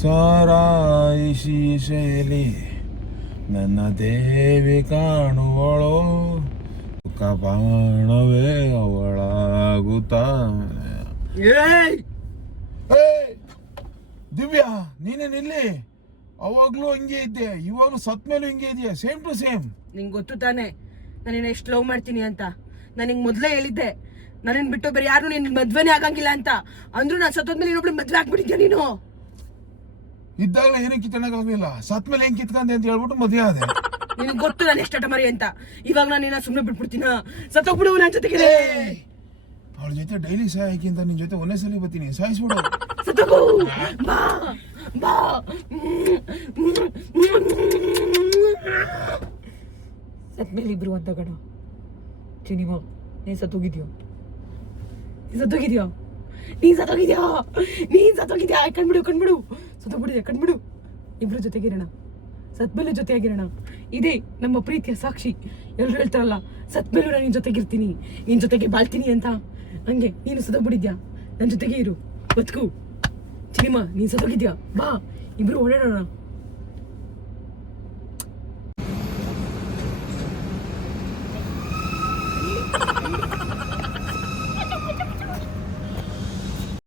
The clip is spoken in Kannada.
ಸಾರಾಯಿ ಶೀಶೆಯಲ್ಲಿ ನನ್ನ ದೇವಿ ಕಾಣುವಳೋ ಬಾಣವೇ ಅವಳಾಗುತ್ತಾ. ದಿವ್ಯಾ ನೀನೇನು ಇಲ್ಲಿ ಅವಾಗ್ಲೂ ಹಿಂಗೆ ಇದ್ದೆ, ಇವಾಗ್ಲೂ ಸತ್ ಮೇಲೂ ಹಿಂಗೆ ಇದೆಯಾ? Same to same. ನಿಂಗೆ ಗೊತ್ತು ತಾನೆ ನಾನು ಎಷ್ಟು ಲವ್ ಮಾಡ್ತೀನಿ ಅಂತ. ನಾನು ನಿಂಗೆ ಮೊದಲೇ ಹೇಳಿದ್ದೆ, ನನ್ನನ್ನು ಬಿಟ್ಟು ಬೇರೆ ಯಾರು ನಿನ್ ಮದ್ವೆನೇ ಆಗಂಗಿಲ್ಲ ಅಂತ. ಅಂದ್ರೂ ನಾನು ಸತ್ತೋದ್ಮೇಲೆ ಇನ್ನೊಬ್ಳು ಮದ್ವೆ ಆಗ್ಬಿಟ್ಟಿದ್ಯಾ ನೀನು? ಇದ್ದಾಗಲೇ ಏನೂ ಕಿತ್ಕೊಳಕ್ಕಾಗಲಿಲ್ಲ, ಸತ್ ಮೇಲೆ ಹೆಂಗ್ ಕಿತ್ಕೊಂಡೆ ಅಂತ ಹೇಳ್ಬಿಟ್ಟು ಮದುವೆ ಆದೆ. ನಿನಗೆ ಗೊತ್ತು ನಾನು ಎಷ್ಟು ಮರಿ ಅಂತ. ಇವಾಗ ನಾನು ನಿನ್ನ ಸುಮ್ಮನೆ ಬಿಟ್ಬಿಡ್ತೀನ? ಸತ್ತೋಗ್ಬಿಡು ನನ್ನ ಜೊತೆಗೆ. ಅವಳ ಜೊತೆ ಡೈಲಿ ಸಾಯಕ್ಕೆ ಅಂತ ನಿನ್ ಜೊತೆ ಒಂದೇ ಸಲ ಬರ್ತೀನಿ, ಸಾಯಿಸ್ಬಿಡು. ಸತ್ತೋಗು ಬಾ ಬಾ. ಸತ್ಮೇಲೆ ಇಬ್ರು ಅಂತ ಕಣ ಚಿನಿಮಾ. ನೀನ್ ಸತ್ತೋಗಿದ್ಯೋ? ಕಣ್ಬಿಡು. ಸತ್ತೋಗ್ಬಿಡಿದ್ಯಾ? ಕಣ್ಬಿಡು. ಇಬ್ರು ಜೊತೆಗಿರೋಣ, ಸತ್ಮೇಲೂ ಜೊತೆಯಾಗಿರೋಣ. ಇದೇ ನಮ್ಮ ಪ್ರೀತಿಯ ಸಾಕ್ಷಿ. ಎಲ್ಲರೂ ಹೇಳ್ತಾರಲ್ಲ, ಸತ್ಮೇಲೂ ನಾನು ನಿನ್ ಜೊತೆಗಿರ್ತೀನಿ, ನಿನ್ ಜೊತೆಗೆ ಬಾಳ್ತೀನಿ ಅಂತ. ಹಂಗೆ ನೀನು ಸತ್ತೋಗ್ಬಿಟ್ಟಿದ್ಯಾ? ನನ್ನ ಜೊತೆಗೆ ಇರು, ಬದುಕು. ಚಿನಿಮಾ ನೀನ್ ಸತ್ತೋಗಿದ್ಯಾ? ಬಾ ಇಬ್ರು ಓಡಾಡೋಣ.